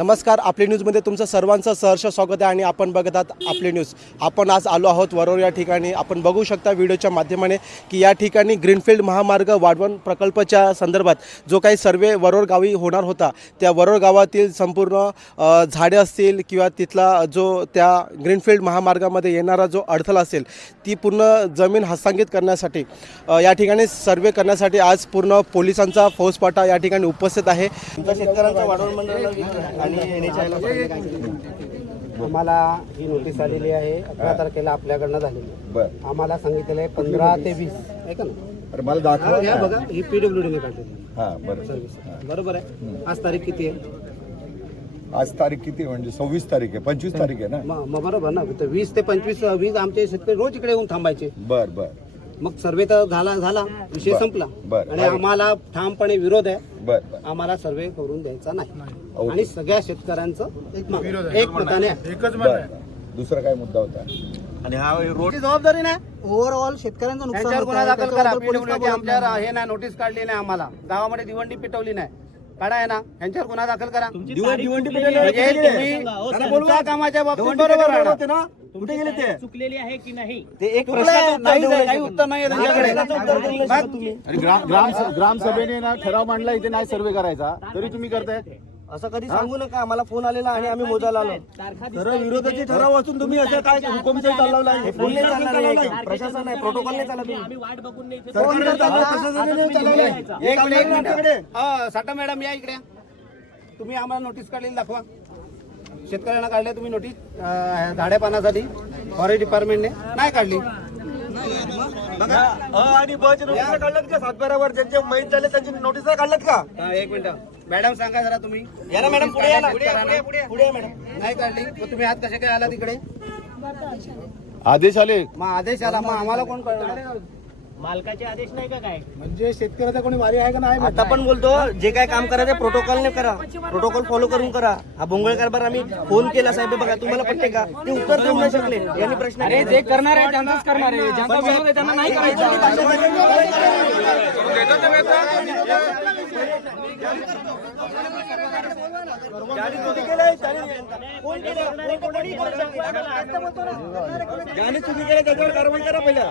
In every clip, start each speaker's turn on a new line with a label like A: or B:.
A: नमस्कार आपले न्यूजमध्ये तुमचं सर्वांचं सहर्ष स्वागत आहे आणि आपण बघत आहात आपले न्यूज. आपण आज आलो आहोत वरोर या ठिकाणी. आपण बघू शकता व्हिडिओच्या माध्यमाने की या ठिकाणी ग्रीनफील्ड महामार्ग वाढवण प्रकल्पाच्या संदर्भात जो काही सर्वे वरोर गावी होणार होता त्या वरोर गावातील संपूर्ण झाडे असतील किंवा तिथला जो त्या ग्रीनफील्ड महामार्गामध्ये येणारा जो अडथळा असेल ती पूर्ण जमीन हस्तांकित करण्यासाठी या ठिकाणी सर्वे करण्यासाठी आज पूर्ण पोलिसांचा फौजपाटा या ठिकाणी उपस्थित आहे.
B: शेतकऱ्यांचा वाढवण मंडळाला आम्हाला ही नोटीस आलेली आहे अकरा तारखेला आपल्याकडनं झालेली.
C: बर.
B: आम्हाला सांगितलेलं आहे पंधरा ते वीस. ऐका ना
C: अरे मला
B: हा,
C: दाखवा
B: घ्या बघा. ही पीडब्ल्यू डीने काढलेली
C: हा बरं.
B: सर्व्हिस बरोबर आहे. आज तारीख किती आहे?
C: आज तारीख किती? म्हणजे सव्वीस तारीख आहे. पंचवीस तारीख आहे ना?
B: म- मग बरोबर ना. तर वीस ते पंचवीस वीस आमचे शेतकरी रोज इकडे येऊन थांबायचे.
C: बर बर.
B: मग सर्वे तर झाला झाला. विषय
C: बरं.
B: संपला.
C: बरं.
B: आणि आम्हाला ठामपणे विरोध आहे.
C: बर
B: आम्हाला सर्वे करून द्यायचा नाही. आणि सगळ्या शेतकऱ्यांचं एक मताने आहे.
C: बर बर. दुसरा काय मुद्दा होता?
B: रोडची जबाबदारी नाही. ओव्हरऑल शेतकऱ्यांचं नुकसान गुन्हा दाखल करा. PWD आमच्यावर हे नाही नोटीस काढली नाही आम्हाला. गावामध्ये दिवंडी पिटवली नाही. काढा आहे ना. यांच्यावर गुन्हा दाखल करा. म्हणजे तुम्ही तुमच्या कामाच्या बाबतीत बरोबर राहणार.
D: कुठे गेले ते? चुकलेली आहे की नाही?
B: ते एक प्रश्न नाही काही उत्तर नाही आहे. त्यांच्याकडे मग
E: आणि ग्राम ग्राम ग्रामसभेने ना ठराव मांडला इथे नाही सर्वे करायचा. तरी तुम्ही करताय.
B: असं कधी सांगू नका आम्हाला फोन आलेला आणि आम्ही मोजायला आलो.
D: तारखा
B: विरोधाचे ठराव असून तुम्ही असं काय हुकुमशाही चालवला आहे? फोन नाही चालणार आहे. प्रशासन आहे प्रोटोकॉल नाही चालत प्रशासनाने चालवलंय. हा, साठा मॅडम या इकडे तुम्ही आम्हाला नोटीस काढलेली दाखवा. शेतकऱ्यांना काढले तुम्ही नोटीस झाड्या पानासाठी? फॉरेस्ट डिपार्टमेंटने? नाही काढली.
E: आणि ब चे नोटीस काढल्यात का? सातबारावर ज्यांचे मैत झाले त्यांची नोटीस काढल्यात का?
B: हा, एक मिनिट. मॅडम सांगा जरा तुम्ही. या ना मॅडम पुढे या ना. पुढे पुढे पुढे मॅडम. नाही काढली. मग तुम्ही आज कसे काय आला तिकडे?
E: आदेश आले.
B: मग आदेश आला. मग आम्हाला कोण कळणार
D: मालकाचे आदेश नाही का काय?
B: म्हणजे शेतकऱ्याचा कोणी वारी आहे का नाही
F: आता पण बोलतो जे काय काम करायचं प्रोटोकॉलने करा. प्रोटोकॉल फॉलो करून करा. हा भोंगळ कारभार आम्ही फोन केला साहेब बघा तुम्हाला पटते का? ते उत्तर देऊ नाही शकले. यांनी प्रश्न जे करणार आहे त्यांनाच करणार आहे. ज्यांचा विरोध आहे त्यांना नाही
E: ज्याने चुकी केली? त्याच्यावर कारवाई करा पहिला.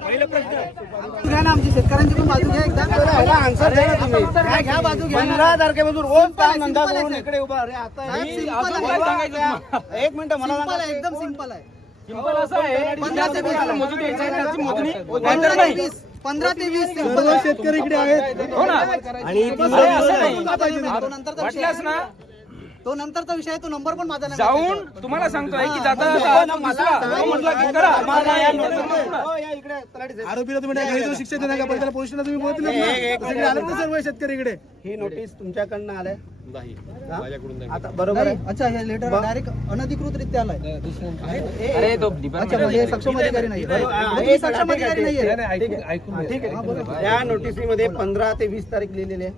E: पहिला प्रश्न.
B: घ्या ना आमची शेतकऱ्यांची पण बाजू घ्या एकदा. आन्सर द्या ना तुम्ही. काय घ्या बाजू घ्या पंधरा तारखेपासून रोज काय नंदा करून इकडे उभा अरे आता हे- एक मिनिट मला सांगा. एकदम सिंपल आहे. पंधरा ते वीस. पंधरा ते वीस शेतकरी इकडे आहेत.
F: आणि
B: तो नंतरचा विषय आहे. तो नंतरचा विषय आहे तो नंबर पण माझा जाऊन तुम्हाला सांगतोय की आरोपीला तुम्ही शिक्षा देणार का? पण त्याला पोलिसांना तुम्ही बोलत सर्व शेतकरी इकडे. ही नोटीस तुमच्याकडनं आलाय आता बरोबर आहे. अच्छा हे लेटर डायरेक्ट अनधिकृतरित्या आलाय. अरे तो अच्छा म्हणजे सक्षम अधिकारी नाही. सक्षम अधिकारी नाहीये ठीक आहे. या नोटिसीमध्ये पंधरा ते वीस तारीख लिहिलेली आहे.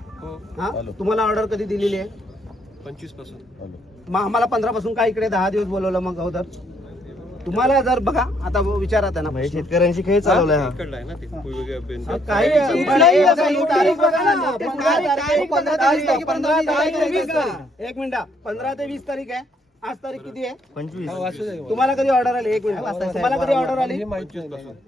B: हा. तुम्हाला ऑर्डर कधी दिलेली आहे? मग आम्हाला पंधरा पासून काय इकडे दहा दिवस बोलवलं मग अगोदर? तुम्हाला जर बघा आता विचारात आहे ना
F: शेतकऱ्यांशी खेळ चालवलाय हा.
B: काही तारीख बघा ना. पंधरा तारीख- पंधरा तारीख आहे, पंधरा तारीख आहे, वीस तारीख. एक मिनिट पंधरा ते वीस तारीख आहे. आज तारीख किती आहे?
F: पंचवीस.
B: तुम्हाला कधी ऑर्डर आली? एक मिनिट. तुम्हाला कधी ऑर्डर आली?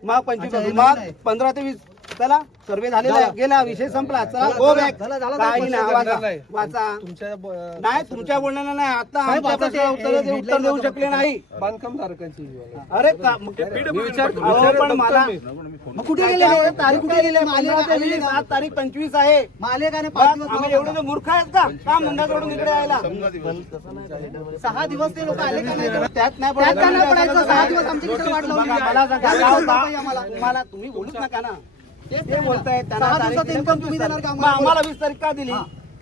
B: मग पंचवीस मग पंधरा ते वीस. चला सर्वे झालेला आहे. गेला विषय संपला. चला गो बॅक काही नाही वाचा वाचा. नाही तुमच्या बोलण्याला नाही. आता आमच्या प्रश्नाला उत्तर दे- उत्तर देऊ शकले नाही. बांधकाम धारकांची अरे का- मग- अहो, पण मला मग कुठे गेले? हे? तारीख कुठे गेले? पंधरा ते वीस आज तारीख पंचवीस आहे. माले का आम्ही एवढे तर मूर्ख आहेत का? काम धंदा सोडून इकडे यायला? सहा दिवस ते लोक आले का नाही? त्यात नाही पडायचं. सहा दिवस आमची वाट लावली मला सांगा? तुम्हाला तुम्ही बोलूच नका ना. ते बोलताय त्यांना तारीख इन्कम तुम्ही देणार का आम्हाला वीस तारीख का दिली?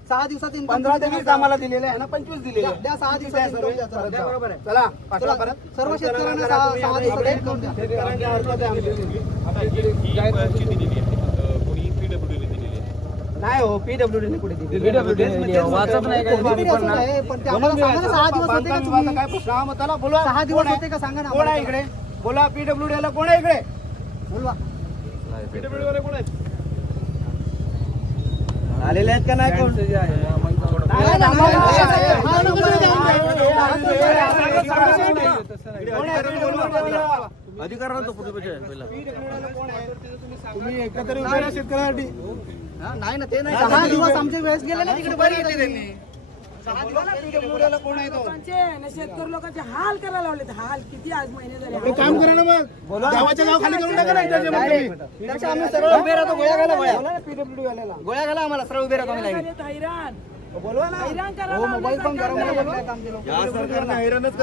B: सहा दिवसात पंधरा ते वीस आम्हाला दिलेले आहे ना पंचवीस दिलेले द्या सहा दिवसात बरोबर आहे. चला पाठवा परत. सर्व शेतकऱ्यांना सहा दिवसात इन्कम द्या. शेतकऱ्यांची हरकत आहे. आमची. नाही हो पीडब्ल्यूडी ने कुठे दिली वाचत नाही काय प्रश्न हा, मग त्याला बोलवा सहा दिवस होते का सांगा ना कोण आहे इकडे? बोला पीडब्ल्यूडी ला कोण आहे इकडे? बोलवा पीडब्ल्यूडी वाले कोण आहेत
F: आलेले आहेत का नाही कोण?
E: तुम्ही एकत्र शेतकऱ्यासाठी.
B: नाही ना ते नाही. दहा दिवस आमचे वेळेस गेले ना तिकडे बरी त्यांनी.
G: शेतकरी लोकांचे हाल करायला लावले हाल किती आज महिने झाले?
E: एक काम करा ना मग. गावाच्या गाव खाली करून टाका ना इथं जे मग तुम्ही.
B: त्यापेक्षा आम्ही सरळ उभे राहतो गोळ्या घाला गोळ्या पीडब्ल्यू वाल्याला गोळ्या घाला आम्हाला सरळ उभे राहतो आम्ही लाईनीत.
G: हैराण.
B: बोलवा ना. हो मोबाईल पण गरम.
E: या सरकारनं हैराणच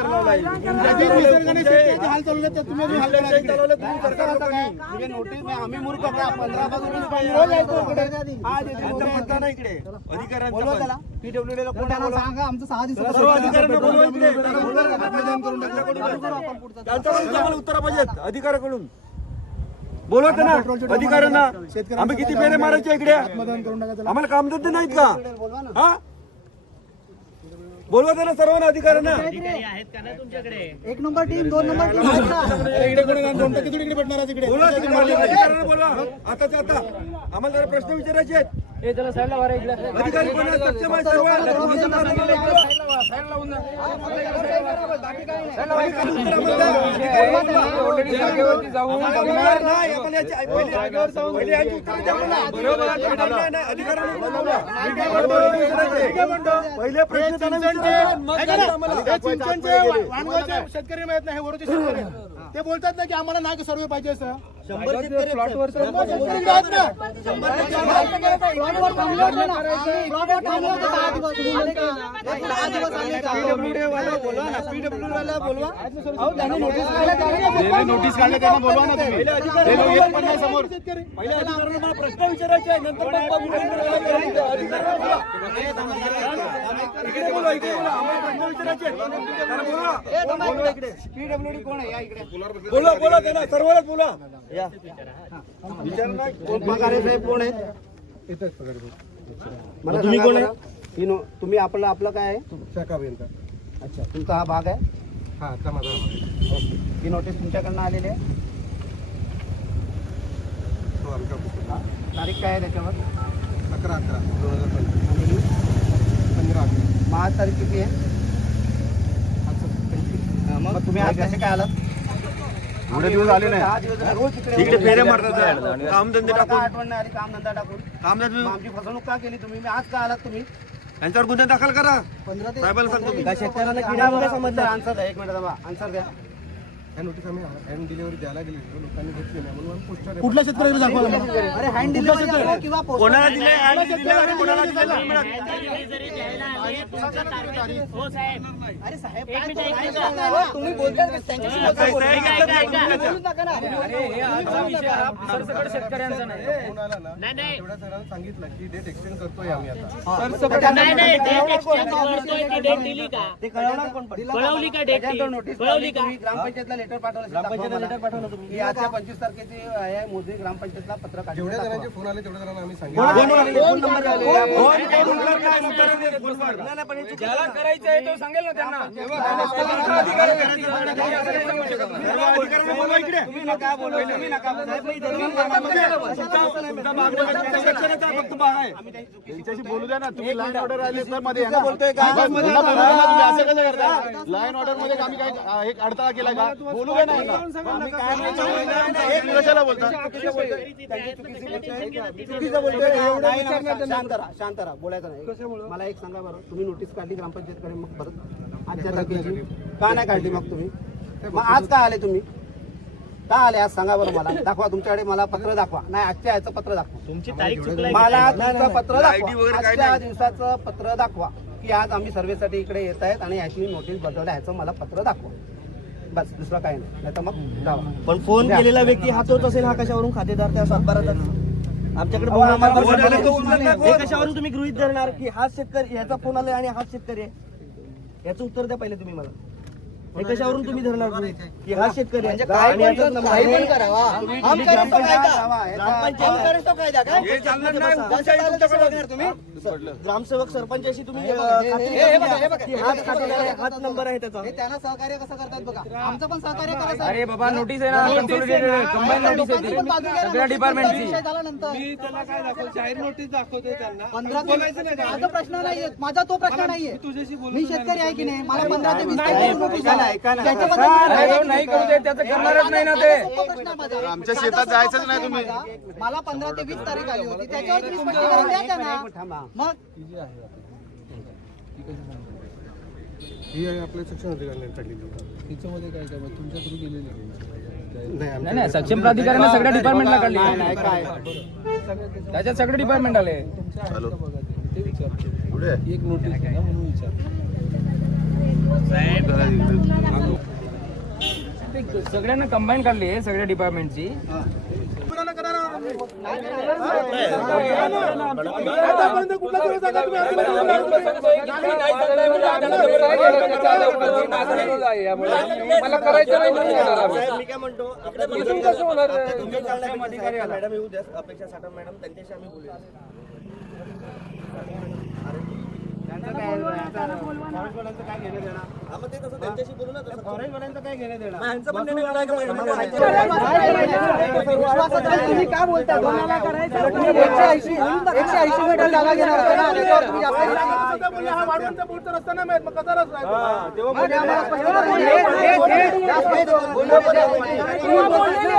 B: आम्ही मूर्ख पंधरा इकडे. पीडब्ल्यूडी ला सांगा आमचं सहा
E: सर्व अधिकाऱ्यांना बोलवा इकडे.
F: त्यांच्याकडून उत्तर पाहिजेत अधिकाऱ्याकडून. बोलवा त्यांना अधिकाऱ्यांना आम्ही किती फेरे मारायचे इकडे
E: त्याला.
F: आम्हाला कामधंदे नाहीत का हा बोलवा त्यांना सर्वांना अधिकाऱ्यांना
D: अधिकारी आहेत का ना तुमच्याकडे
B: एक नंबर टीम दोन नंबर टीम ना
E: इकडे कोणी इकडे भेटणार
F: बोलवा तिकडे अधिकाऱ्यांना बोलवा आताच आता आम्हाला जरा प्रश्न विचारायचे आहेत अधिकारी कोण नाही, आपण याची- पहिले- पहिले याची उत्तरं द्या मला. नाही, नाही, अधिकाऱ्यांना बोलवा. पहिले प्रश्न त्यांना विचारा, मग
E: ऐका
F: त्यांना
E: ना,
F: आम्हाला-
E: हे चिंचणचे वाणगावचे शेतकरी माहीत नाही हे वरचे शेतकरी आहेत. ते बोलतात ना की आम्हाला नाही सर्वे पाहिजे
F: प्लॉटवर
B: त्यांनी नोटीस
E: काढले त्यांना बोलवा ना तुम्ही समोर
F: प्रश्न विचारायचे नंतर
B: पीडब्ल्यूडी कोण आहे या इकडे
F: बोला बोला त्यांना बोला या
B: कोण पगारे साहेब कोण आहेत मला
F: तुम्ही कोण आहे?
B: ही तुम्ही आपलं आपलं काय आहे अच्छा तुमचा हा भाग आहे ओके. ही नोटीस तुमच्याकडनं आलेली आहे हा. तारीख काय आहे त्याच्यावर
E: अकरा अकरा
B: आणि ही?
E: पंधरा
B: आज तारीख किती आहे हा, मग तुम्ही आज कसे काय आलात?
E: एवढे दिवस आले नाही.
B: रोज
F: फेरे मारतात कामधंदे टाकून
B: आठवण नाही आली कामधंदा टाकून?
F: कामधंदे
B: आमची फसवणूक का केली तुम्ही? आज का आलात तुम्ही?
F: यांच्यावर गुन्हे दाखल करा.
B: पंधरा ते
F: साहेबाला सांगतो मी.
B: शेतकऱ्यांना किडा समजलं? आन्सर द्या एक मिनिट थांबा. आन्सर द्या.
E: ह्या नोटीस आम्ही हँड डिलिव्हरी द्यायला गेली लोकांनी घेतली नाही. म्हणून पोस्टर कुठल्या शेतकऱ्याला दाखवा मला.
B: अरे हँड डिलिव्हरी असो किंवा
F: कोणाला दिले आणि दिल्यावर कोणाला दिले नाही मिळत.
D: हो
B: अरे साहेब काय? हो, तुम्ही बोलताय का? त्यांच्याशी बोलताय.
F: ऐका, ऐका, ऐका, ऐका, ऐका.
B: बोलूच नका ना.
D: नाही. नाही
E: एवढ्या जणांना सांगितलं की डेट एक्सटेंड करतोय आम्ही आता.
D: नाही नाही डेट एक्सचेंज करतोय की डेट दिली का?
B: ते कळवणार कोण पण?
D: कळवली का? डेट
B: त्याच्यानंतर नोटीस
D: कळवली का
B: तुम्ही ग्रामपंचायतला लेटर पाठवलं ग्रामपंचायतला लेटर पाठवलं तुम्ही की आजच्या पंचवीस तारखेची आहे मोदी ग्रामपंचायतला पत्र काढून
E: जेवढ्या
B: दाखवा.
E: जणांचे फोन आले तेवढ्या जणांना आम्ही
B: कोण-
E: सांगितलं
B: कोण- कोण नंबर आले?
F: फोन- फोन कर नाही, उत्तर दे, फोन कर. नाही, नाही, पण हे चुकीचं आहे. सर्व अधिकाऱ्यांना बोलवा इकडे.
B: तुम्ही नका बोलू, तुम्ही नका बोलू. साहेब, मी इथे-
F: तुमचा मागणं सेक्शनचा फक्त भाग आहे.
E: त्यांच्याशी बोलू द्या ना तुम्ही लाईन ऑर्डर आले तर मध्ये
B: चुकीचं बोलतोय का?
E: त्यांना बोलू द्या ना, तुम्ही असं कसं करता लाईन ऑर्डरमध्ये आम्ही काय आ, एक अडथळा केला का बोलू द्या ना यांना.
B: आम्ही काय बोलतोय?
E: एक कशाला बोलता.
B: चुकीचं बोलतोय. चुकीचं बोलतोय. का? शांत राहा शांत राहा. बोलायचं नाही. मला एक सांगा बरं. तुम्ही नोटीस काढली ग्रामपंचायतकडे मग परत? आजच्या तारखेची? का नाही काढली मग तुम्ही? मग आज का आले तुम्ही? का आले आज? सांगा बरं मला. दाखवा तुमच्याकडे मला पत्र दाखवा. नाही आजच्या याचं पत्र दाखवा.
D: तुमची तारीख
B: मला तुमचं पत्र दाखवा.
F: वगैरे काही
B: आजच्या दिवसाचं पत्र दाखवा. की आज आम्ही सर्वेसाठी इकडे येत आहेत आणि याची नोटीस बदलल्या ह्याचं मला पत्र दाखवा. बस दुसरं काही नाही. नाही तर मग जावा.
F: पण फोन केलेला व्यक्ती हा तोच असेल हा कशावरून खातेदार त्या सातबाराचा आमच्याकडे फोन
B: आम्हाला फोन. आले तो.
F: हे कशावरून तुम्ही गृहित धरणार की हाच शेतकरी याचा फोन आला आणि हाच शेतकरी आहे? याचं उत्तर द्या पहिले तुम्ही मला. हे कशावरून तुम्ही धरणार तुम्ही? की हा शेतकरी आहे. आणि याचाच नंबर आहे. तुम्ही ग्रामसेवक सरपंचाशी तुम्ही अं, खात्री की हाच खातेदार आहे, हाच नंबर आहे त्याचा.
B: त्यांना सहकार्य कसं करतात बघा. आमचं पण सहकार्य करायचं
H: अरे बाबा नोटीस आहे ना consolidated कंबाईन नोटीस आहे ती सगळ्या डिपार्टमेंटची
B: मी त्याला काय दाखवतो? जाहीर नोटीस दाखवते त्यांना. माझा प्रश्न नाहीये. माझा तो प्रश्न नाहीये. मी शेतकरी आहे की नाही? मला पंधरा ते वीस तारखेला नोटीस आला. त्याच्याबद्दल
H: अरे नाही. करू दे त्याचं करणारच नाही ना ते.
B: तो प्रश्न आहे माझा.
E: आमच्या शेतात जायचंच नाही तुम्ही
B: मला पंधरा ते वीस तारीख आली होती. त्याच्यावर तुम्ही स्पष्टीकरण द्या त्यांना मग
E: ही आहे आपल्या शिक्षण अधिकाऱ्यांनी काढलेली
H: नाही नाही सक्षम प्राधिकरणाने सगळ्या डिपार्टमेंटला काढली त्याच्यात सगळे डिपार्टमेंट आले ते सगळ्यांना कंबाईन काढली आहे सगळ्या डिपार्टमेंटची मला करायचं नाही
F: मी काय म्हणतो? आपल्या मॅडम येऊ द्या अपेक्षा साठा मॅडम त्यांच्याशी आम्ही बोलूया हा, मग ते तसं त्यांच्याशी बोलू ना तसं काय घेणं देणार ह्यांचं पण निर्णय करायचं
B: तुम्ही काय बोलता दोनाला करायचं एकशे ऐंशी एकशे ऐंशी मीटर जागा घेणार होता ना त्याच्यावर तुम्ही जास्त
E: हा वाढवणचा बोलचा रस्ता नाही माहीत मग कसा रस्ता आहे तो?
B: मग आम्हाला.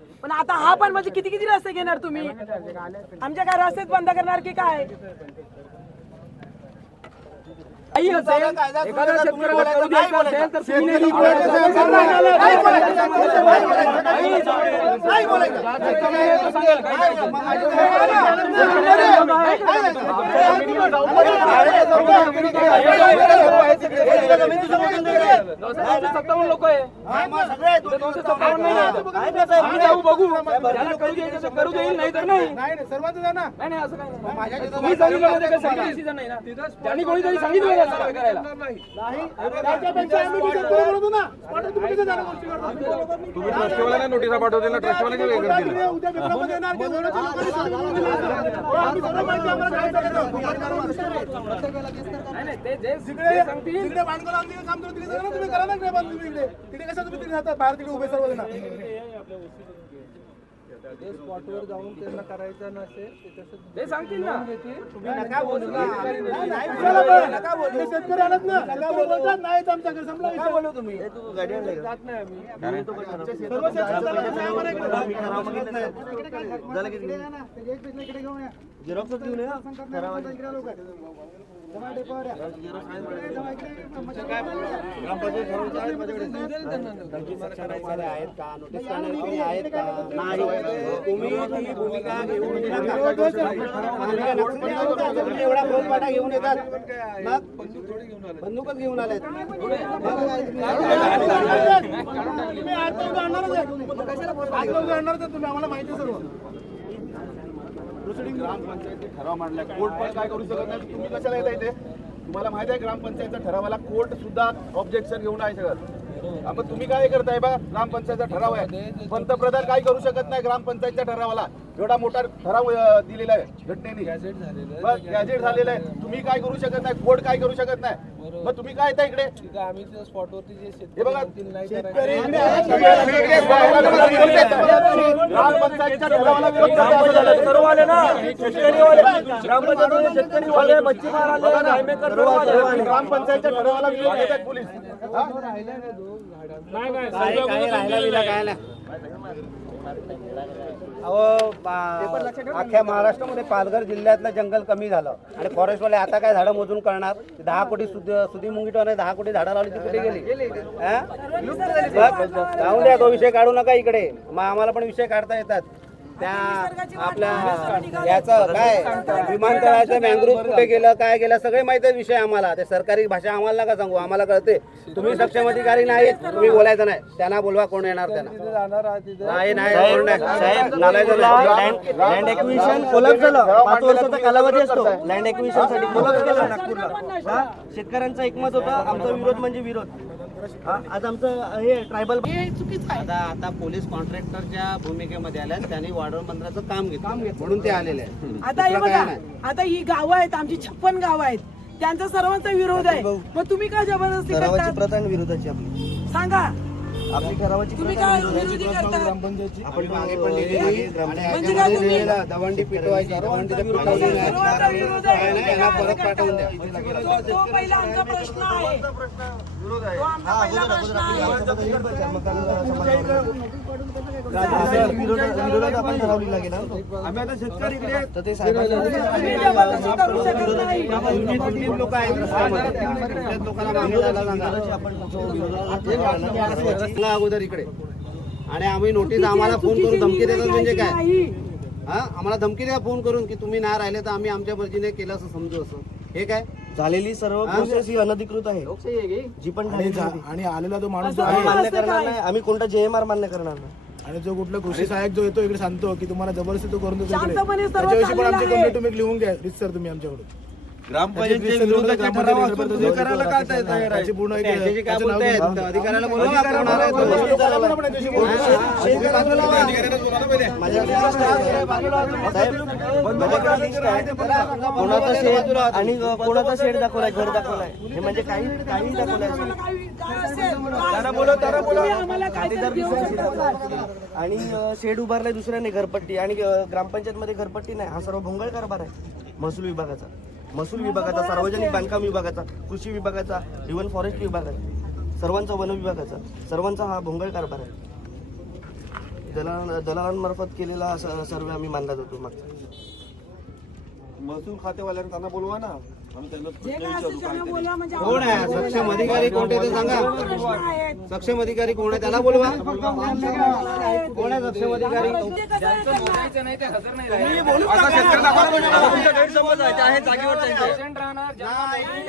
H: पण
G: आता हा पण म्हणजे किती किती रस्ते घेणार तुम्ही? आमच्या काय रस्तेच बंद करणार की काय? काही असेल, एखाद्या शेतकऱ्याला करू द्यायचं असेल तर तुम्ही नाही सत्तावन्न लोक आहे दोनशे सत्तावन्न नाही आहे. आम्ही जाऊ बघू ज्याला करू द्यायचं असेल करू देईल नाही तर नाही
E: नाही नाही सर्वांचं आहे ना
G: नाही नाही असं काही नाही तुम्ही सांगितलं होतं का सगळं डिसिजन नाही ना त्यांनी कोणीतरी सांगितलं
E: तुम्ही
H: ट्रस्टवाल्यांना नोटिसा पाठवते ना ट्रस्टवाले
E: उद्या तिथे उद्या पेपरमध्ये येणार की ओरडचे लोकांनी सांगितलं. नाही. आम्ही सर्व माहिती आम्हाला काय करायचं.
G: नाही. नाही ते जे
E: तिकडे कसं तुम्ही तिकडे बाहेर तिकडे उभे सर्व
G: ते सांगतील ना.
E: ते शेतकरी आलात ना नका बोलतात नाही आमच्याकडे संपला विषय.
F: तुम्ही. तू का? घेऊन
B: तुम्ही भूमिका घेऊन एवढा बोलपाटा घेऊन येतात मग बंदूकच घेऊन आलेत
E: तुम्ही आज तर तर तुम्ही आम्हाला माहिती सर्व ग्रामपंचायती ठराव मांडलाय कोर्ट पण काय करू शकत नाही. तुम्ही कशाला येता इथे? तुम्हाला माहिती आहे ग्रामपंचायतच्या ठरावाला कोर्ट सुद्धा ऑब्जेक्शन घेऊन आहे सगळं. मग तुम्ही काय करताय बा? ग्रामपंचायतचा ठराव आहे. पंतप्रधान काय करू शकत नाही ग्रामपंचायतच्या ठरावाला? एवढा मोठा ठराव दिलेला आहे. घटनेने. गॅजेट झालेला आहे. तुम्ही काय करू शकत नाही? कोर्ट काय करू शकत नाही? मग तुम्ही काय येता इकडे हे बघा शेतकरी इकडे आहे. तुम्ही इकडे ग्रामपंचायतच्या ठरावाला विरोध करताय असं झालं.
F: सर्व आले ना शेतकरीवाले ग्रामपंचायतीचे शेतकरीवाले मच्छीमार आले नायमेकर सर्व आले.
E: ग्रामपंचायतच्या ठरावाला विरोध करतायत पोलीस हा?
B: अहो अख्ख्या महाराष्ट्रामध्ये पालघर जिल्ह्यातलं जंगल कमी झालं. आणि फॉरेस्टवाले आता काय झाडं मोजून करणार? दहा कोटी सुधी सुधी मुंगीटवाने दहा कोटी झाडं लावली ती कुठे गेली? हा? बघ, जाऊन द्या तो विषय काढू नका इकडे. मग आम्हाला पण विषय काढता येतात. त्या आपल्या याचं काय? विमानतळाचं मॅंग्रोव्ह कुठे गेलं काय गेलं सगळे माहिती आहे विषय आम्हाला. ते सरकारी भाषा आम्हाला नका सांगू आम्हाला कळते. तुम्ही सक्षम अधिकारी नाहीत तुम्ही बोलायचं नाही. त्यांना बोलवा कोण येणार त्यांना. नाही नाही नाही नाही.
F: कालावधी असतो. लँडसाठी? शेतकऱ्यांचा एकमत होता. आमचा विरोध म्हणजे विरोध? आज आमचं हे ट्रायबल
B: आता आता पोलीस कॉन्ट्रॅक्टरच्या भूमिकेमध्ये आल्या त्यांनी वाढवण मंत्र्याचं काम घेतलं. म्हणून ते आलेले आहेत.
G: आता हे बघा. आता ही गावं आहेत आमची छप्पन गावं आहेत. त्यांचा सर्वांचा विरोध आहे. मग तुम्ही काय जबरदस्ती करता
F: विरोधाची आपली.
G: सांगा.
F: आपली ठरावाची
G: तुम्ही काय विरोधी करता?
B: आपण मागे पण लिहिलेली आणि
G: म्हणजे काय
B: याच्यामध्ये
G: तुम्ही-
B: लिहिलेलं दवंडी पिटवायची.
G: सर्वांचा विरोध आहे.
B: नाही, यांना परत पाठवून द्या.
G: तो- तो पहिला आमचा प्रश्न आहे. तो आमचा पहिला प्रश्न आहे.
F: विरोधात आपण ठराव लिहिला गेला आम्ही आता शेतकरी तर ते
G: तुम्ही जबरदस्ती करू शकत नाही.
B: मुस्लिम लोक आहेत. रस्त्यामध्ये. लोकांना मागे जायला सांगा. सांगा अगोदर इकडे. आणि आम्ही नोटीस आम्हाला फोन करून धमकी देतात म्हणजे काय. हा? आम्हाला धमकी द्या फोन करून की तुम्ही नाही राहिले तर आम्ही आमच्या मर्जीने केलं असं समजू असं. हे काय?
F: झालेली सर्व प्रोसेस ही अनधिकृत आहे. जी पण झालेली आहे.
I: आणि आलेला तो माणूस
G: असं
F: आम्ही मान्य करणार? नाही. आम्ही कोणता जेएमआर मान्य करणार नाही.
I: आणि जो कुठला कृषी सहाय्यक जो येतो इकडे सांगतो की तुम्हाला जबरदस्ती तो करून देतो इकडे.
G: शांतपणे सर्व
I: त्याच्याविषयी पण
G: चाललेलं
I: आमचे
G: आहे.
I: कमेंट तुम्ही लिहून घ्या रित सर तुम्ही आमच्याकडून. काय त्याची पूर्ण
B: काय
I: त्याचं नाव
B: बोलतायत
I: घेऊन-
B: अधिकाऱ्याला बोलवा आपण.
F: कोणाचा शेड आणि कोणाचा शेड दाखवलाय घर दाखवलाय हे म्हणजे काही काही दाखवलाय? आणि अ, शेड उभारलाय दुसऱ्याने घरपट्टी आणि ग्रामपंचायत मध्ये घरपट्टी नाही हा सर्व भोंगळ कारभार आहे महसूल विभागाचा महसूल विभागाचा सार्वजनिक बांधकाम विभागाचा कृषी विभागाचा इव्हन फॉरेस्ट विभागाचा सर्वांचा वन विभागाचा सर्वांचा हा भोंगळ कारभार आहे. दलाल दलालांमार्फत केलेला सर्वे आम्ही मानला जातो मागचा
E: महसूल खातेवाल्यांना त्यांना बोलवा ना. आम्ही त्यांना
G: जे काय असेल त्यांना बोलवा म्हणजे
B: कोण आहे सक्षम अधिकारी कोण आहे ते सांगा.
G: प्रश्न आहेत.
B: सक्षम अधिकारी कोण आहे त्याला बोलवा. कोण आहे सक्षम अधिकारी?
G: ते कसं आहे नाही.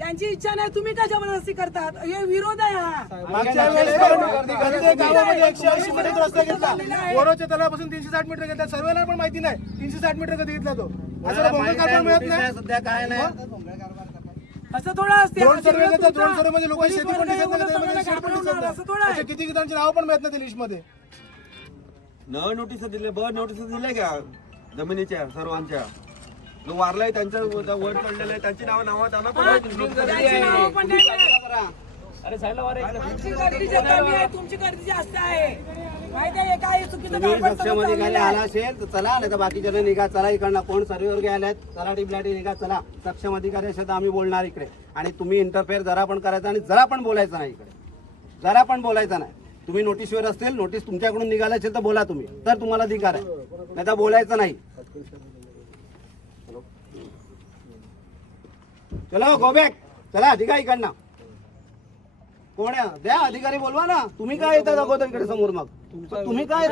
G: त्यांची इच्छा नाही तुम्ही काय जबरदस्ती करतात? हे विरोध आहे हा.
I: मागच्या वेळेस पण गावामध्ये गावामध्ये एकशे ऐंशी मीटर रस्ता घेतला. बोरोच्या तलापासून तीनशे साठ मीटर घेतला सर्वेला पण माहिती नाही. तीनशे साठ मीटर कधी घेतला तो? असं भोंगळ कारभार मिळत नाही.
B: सध्या काय नाही
G: असं थोडं असते.
I: ड्रोन सर्वे घेतात ड्रोन सर्वे मध्ये लोक शेती पण दिसत नाही दिसत नाही किती कितांचे नाव पण मिळत नाही लिस्टमध्ये?
H: न नोटीस दिले ब नोटीस दिले का? जमिनीच्या सर्वांच्या? वारलाय त्यांच्या वर चढलेलं आहे त्यांची नावं नावं त्यांना पण.
G: त्यांची. त्यांची आहे. तुमची गर्दी जास्त आहे.
B: आला असेल तर चला नाही तर बाकीच्या निघा चला इकडनं. कोण सर्वेवर गेल्यात तलाठी बिलाटी निघा चला. सक्षम अधिकारी असेल तर आम्ही बोलणार इकडे. आणि तुम्ही इंटरफेअर जरा पण करायचा आणि जरा पण बोलायचं नाही इकडे. जरा पण बोलायचं नाही. तुम्ही नोटीसवर असतील नोटीस तुमच्याकडून निघाला असेल तर बोला तुम्ही. तर तुम्हाला अधिकार आहे. नाही तर बोलायचं नाही. चला हो, गो बॅक चला अधिकारी इकडनं कोण द्या अधिकारी बोलवा ना. तुम्ही काय येतात अगोदर इकडे समोर मग? तुम्ही काय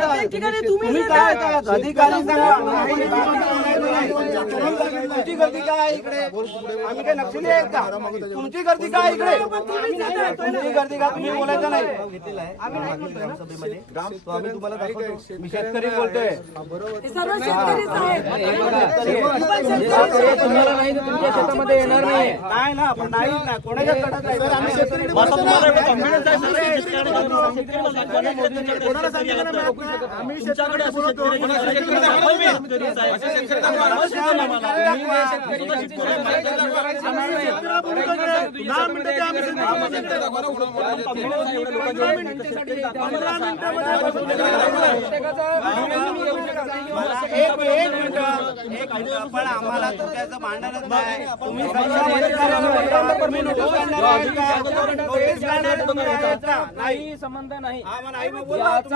G: तुम्ही
B: काय अधिकारी सांगा. तुमची गर्दी काय आहे इकडे? आम्ही काय नक्षली आहेत का? तुमची गर्दी काय आहे इकडे? तुमची गर्दी का? तुम्ही बोलायचं नाही.
F: आहे. आम्ही तुम्हाला दाखवतो.
B: मी शेतकरी बोलतोय.
G: हे सर्व शेतकरीच आहेत.
F: तुम्हाला नाही तुमच्या शेतामध्ये येणार नाही.
B: नाही ना पण नाही ना. कोणाच्या तटात नाही.
I: आम्ही शेतकऱ्याकडे. दहा
B: एक एक मिनिट एक मिनिट पण आम्हाला त्याचं भांडणच नाही तुम्ही नोटीस काढणार
F: संबंध
B: हा, नाही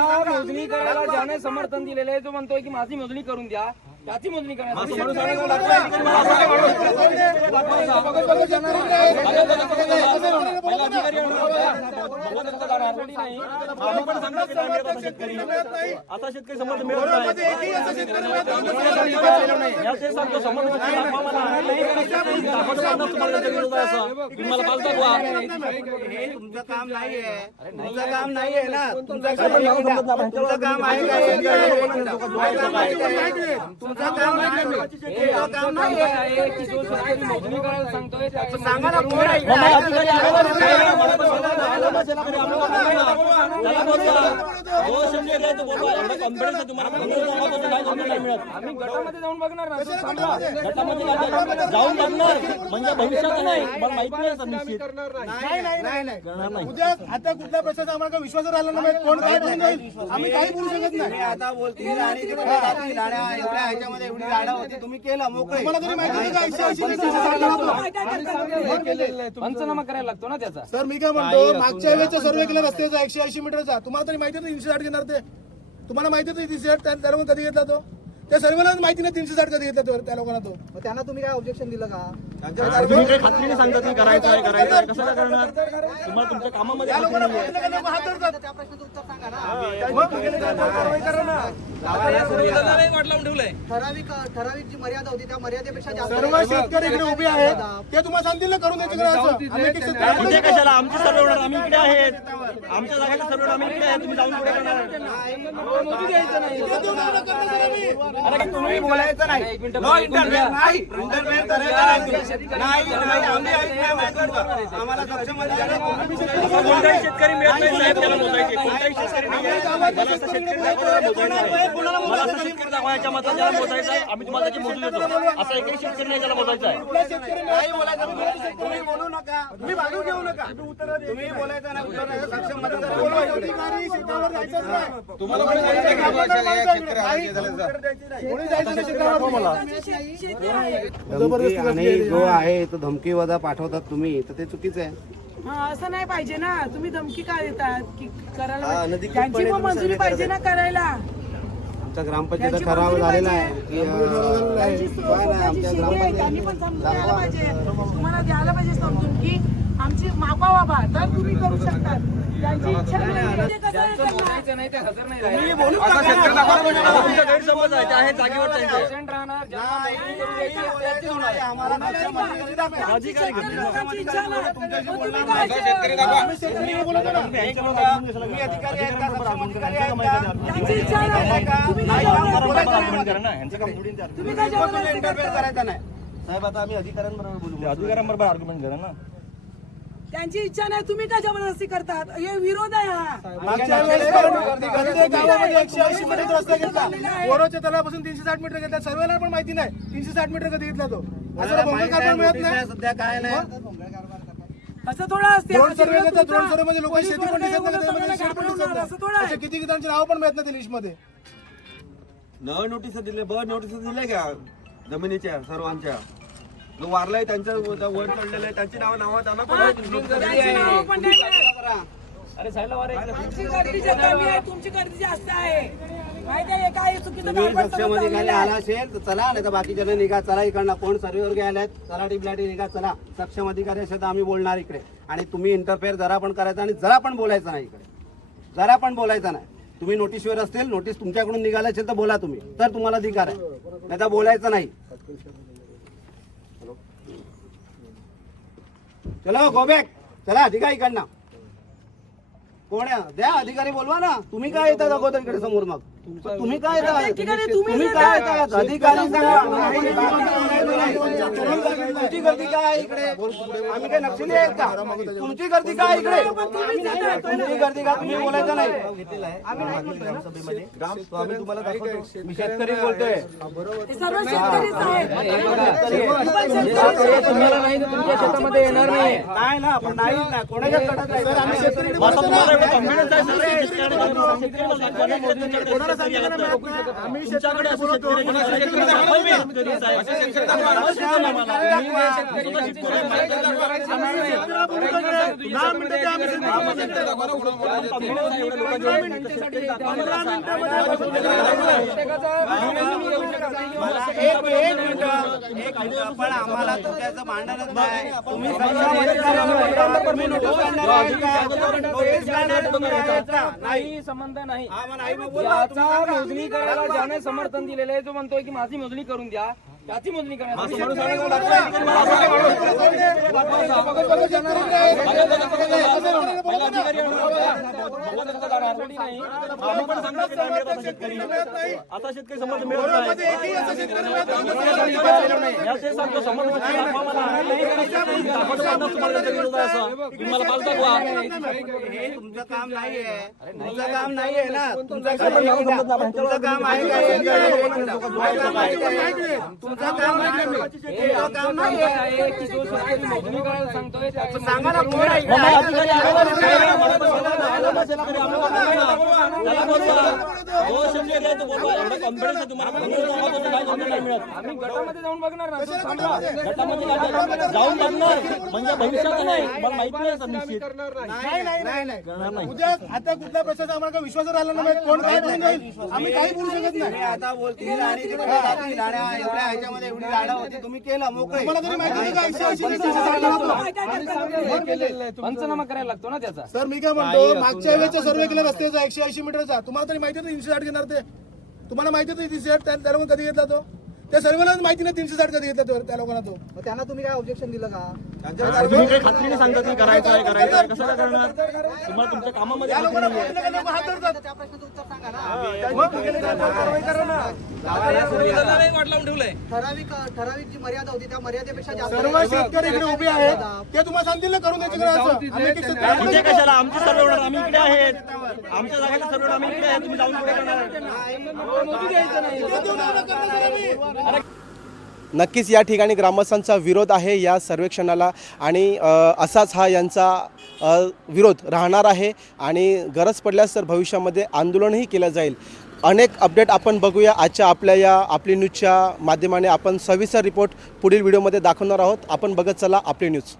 F: मोजणी करायला ज्याने समर्थन दिलेलं आहे तो म्हणतोय की माझी मोजणी करून द्या. त्याची मोजणी
I: आता शेतकरी मिळत नाही नाही.
B: हे तुमचं काम नाहीये तुमचं काम नाहीये ना तुमचं काम तुमचं काम आहे का सांगा ना?
F: आम्ही गटामध्ये जाऊन बघणार ना. तो सांगा.
I: जाऊन बघणार. म्हणजे भविष्यात नाही. मला माहिती नाही नाही नाही उद्या आता कुठल्या प्रश्नाचा आम्हाला विश्वास राहिला नाही. कोण काय बोलून जाईल? आम्ही काही बोलू शकत नाही.
B: आता बोलतील आणि आणि एवढ्या ह्याच्यामध्ये एवढी गाडा होती. तुम्ही केलं मोकळे.
I: मला तरी माहिती.
F: पंचनामा करायला लागतो ना त्याचा.
I: सर मी काय म्हणतो मागच्या वेळेचा सर्वे केला रस्त्याचा एकशे ऐंशी मीटरचा. तुम्हाला तरी माहिती आहे तीनशे साठ घेणार ते. तुम्हाला माहिती आहे तीनशे साठ त्या- त्या कधी घेतला तो त्या सर्वेला माहिती नाही तीनशे साठ कधी घेतला तो त्या लोकांना तो
B: त्यांना तुम्ही काय ऑब्जेक्शन दिलं का
I: तुम्ही काही खात्रीने सांगता की करायचं आहे करायचं आहे कसं काय करणार तुम्हाला तुमच्या कामामध्ये खात्री नाहीये. हात धरतात.
B: त्या प्रश्नाचं उत्तर सांगा ना ठराविक ठराविक जी मर्यादा होती त्या मर्यादेपेक्षा जास्त
I: सर्व शेतकरी इकडे उभे आहेत ते तुम्हाला सांगतील ना करून द्यायचं का असं आम्ही एक शेतकरी-
J: कुठे कशाला आमची सर्वे होणार आम्ही इकडे आहेत आमच्या जागेची सर्वे आम्ही इकडे आहेत तुम्ही जाऊन कुठे करणार
I: देऊ नका आम्ही.
B: अरे तुम्ही बोलायचं नाही नो इंटरव्ह्यू नाही इंटरव्ह्यू करायचं नाही. नाही आम्ही ऐकणार नाही तुमचं. आम्हाला सक्षम अधिकारी
J: कोणताही शेतकरी मिळत नाही साहेब त्याला मोजायचे कोणताही शेतकरी नाही. मला असं शेतकरी दाखवा, त्याला मोजायचं आहे. मला असं शेतकरी दाखवा याच्या मतात ज्याला मोजायचं आहे आम्ही तुम्हाला त्याची मोजून देतो. असा एकही शेतकरी नाही ज्याला मोजायचं आहे.
B: नाही बोलायचं तुम्ही- बोलू नका. तुम्ही बाजू घेऊ नका. तुम्ही बोलायचं नाही उत्तर. सक्षम
I: नाही. तुम्हाला जायचं नाही,
B: धमकी आणि जो आहे तो धमकी वजा पाठवतात तुम्ही तर ते चुकीचं आहे.
G: हा असं नाही पाहिजे ना. तुम्ही धमकी का देतात? की करायला
B: हा,
G: त्यांची पण मंजुरी पाहिजे. ना करायला.
B: आमचा ग्रामपंचायत
G: त्यांची
B: ठराव
G: मंजुरी
B: झालेला. आहे की अं,
G: त्यांची
B: काय नाही, आमच्या
G: स्वतःची शेती आहे, त्यांनी पण समजून घ्यायला पाहिजे. तुम्हाला द्यायला पाहिजे समजून की आमची मापा बाबा तर तुम्ही करू शकता त्यांची इच्छा
B: तुम्ही
J: म्हणजे.
G: काय?
B: करायचा नाही.
F: साहेब आता आम्ही अधिकाऱ्यांबरोबर बोलू.
J: अधिकाऱ्यांबरोबर आर्ग्युमेंट करा ना
G: त्यांची इच्छा नाही तुम्ही काय जबरदस्ती करतात? हे विरोध आहे हा.
I: मागच्या वेळेस पण प्रत्येक गावामध्ये एकशे ऐंशी मीटर रस्ता घेतला. बोरोच्या तलापासून तीनशे साठ मीटर घेतला. सर्वेला पण माहिती नाही. तीनशे साठ मीटर कधी घेतला तो? असं कारभार मिळत नाही.
B: सध्या काय नाही.
G: असं थोडं असते.
I: ड्रोन
G: आमची
I: सर्वे
G: विरोध
I: घेतात ड्रोन
G: तुमचा.
I: सर्वे मध्ये लोक
G: पोलीस
I: शेती पण
G: वर्ग
I: दिसत
G: एवढं
I: नाही त्यामध्ये
G: सगळं
I: शेड पण दिसत
G: घाबरवणार, असं थोडं
I: नाही
G: आहे.
I: असे किती कितांची नाव पण मिळत नाही त्या लिस्टमध्ये
H: न नोटीस दिले ब नोटीस दिले का जमिनीच्या सर्वांच्या. वारलाय त्यांच्या वर चढलेलं आहे त्यांची नावं नावं त्यांना पण.
G: त्यांची.
F: अरे
G: तुमची गर्दी जास्त आहे.
B: आला. असेल तर चला नाही तर बाकीच्या निघा चला इकडनं. कोण सर्वेवर घ्यायला आहेत तलाठी बिलाटी निघा चला. सक्षम अधिकारी असेल तर आम्ही बोलणार इकडे. आणि तुम्ही इंटरफेअर जरा पण करायचा आणि जरा पण बोलायचं नाही इकडे. जरा पण बोलायचं नाही. तुम्ही नोटीसवर असतील नोटीस तुमच्याकडून निघाला असेल तर बोला तुम्ही. तर तुम्हाला अधिकार आहे. नाही तर बोलायचं नाही. चलो गो बॅक चला हो, अधिकारी इकडनं कोण द्या अधिकारी बोलवा ना. तुम्ही काय येतात अगोदर इकडे समोर मग? तुम्ही काय काय
G: तुम्ही.
B: काय काय अधिकारी तुमची गर्दी काय इकडे? आम्ही काय नक्षली आहेत का? तुमची गर्दी काय इकडे? तुमची गर्दी का तुम्ही बोलायचं नाही.
F: आम्ही तुम्हाला दाखवतो.
B: मी शेतकरी बोलतोय.
G: हे सर्व शेतकरीच आहेत.
F: तुम्हाला नाही तुमच्या शेतामध्ये येणार नाही
B: नाही ना पण नाही ना. कोणाच्या तटात राहायचं
J: तुम्हाला आहे, शेतकऱ्याला- नाही, आहे,
I: दहा मिनिटं द्या, आम्ही
J: आहे
B: एक एक मिनिट एक मिनिट पण आम्हाला तुमच्याचं भांडणच नाही तुम्ही संघामध्ये करा, तुम्ही नोटीस काढणार आहेत का? नोटीस काढणार तुम्ही आहेत का? नाही
F: संबंध नाही
B: हा, तुम्ही.
F: मोजणी करायला ज्याने समर्थन दिलेलं आहे जो म्हणतोय की माझी मोजणी करून द्या. त्याची मोजणी
J: नाही आता शेतकरी संबंध मिळत म्हणजे आहे
B: हे तुमचं काम नाहीये तुमचं काम नाहीये ना तुमचं काम आहे का? हे
F: जाऊन बघणार ना
J: काय जाऊन बघणार म्हणजे भविष्यात नाही मला माहिती
I: नाही नाही नाही नाही उद्या आता कुठल्या प्रश्नाचा आम्हाला काही विश्वास राहिला नाही कोण काय बोलून जाईल आम्ही काही बोलू शकत नाही
B: आता बोलतील आणि एवढ्या ह्याच्यामध्ये एवढी लाडा होती तुम्ही केलं मोकळे.
I: मला तरी माहिती नाही का एकशे ऐंशी मीटर साठा होता.
F: पंचनामा करायला लागतो ना त्याचा.
I: सर मी काय म्हणतो मागच्या वेळेचा सर्वे केला रस्त्याचा एकशे ऐंशी मीटरचा. तुम्हाला तरी माहिती आहे तीनशे साठ घेणार ते? तुम्हाला माहिती आहे तीनशे साठ त्या त्या लोकांना कधी घेतला तो? त्या सर्वेला माहिती नाही तीनशे साठ कधी घेतला तो त्या लोकांना तो.
B: त्यांना तुम्ही काय ऑब्जेक्शन दिलं का?
J: तुम्ही काही खात्रीने सांगता की करायचं आहे करायचं आहे कसं काय करणार? तुम्हाला तुमच्या कामामध्ये खात्री नाही. आहे.
I: लोक हात धरतात.
B: त्या प्रश्नाचं उत्तर सांगा ना. ठराविक ठराविक जी मर्यादा होती त्या मर्यादेपेक्षा जास्त
I: सर्व शेतकरी इकडे उभे आहेत. ते तुम्हाला सांगतील ना करून द्यायचे असं? आम्ही एक- एक शेतकरी-
J: इथे कशाला आमचे सर्व होणार आम्ही इकडे आहेत. आमच्या जागेचे सर्व आम्ही इकडे आहेत. तुम्ही जाऊन कुठे करणार.
I: ते देऊ नका करणं सर आम्ही.
A: नक्कीच या ठिकाणी ग्रामस्थांचा विरोध आहे या सर्वेक्षणाला आणि असाच हा यांचा विरोध राहणार आहे आणि गरज पडल्यास तर भविष्यामध्ये आंदोलनही केलं जाईल. अनेक अपडेट आपण बघूया. आजच्या आपल्या या आपली न्यूजच्या माध्यमाने आपण सविस्तर रिपोर्ट पुढील व्हिडिओमध्ये दाखवणार आहोत. आपण बघत चला आपली न्यूज.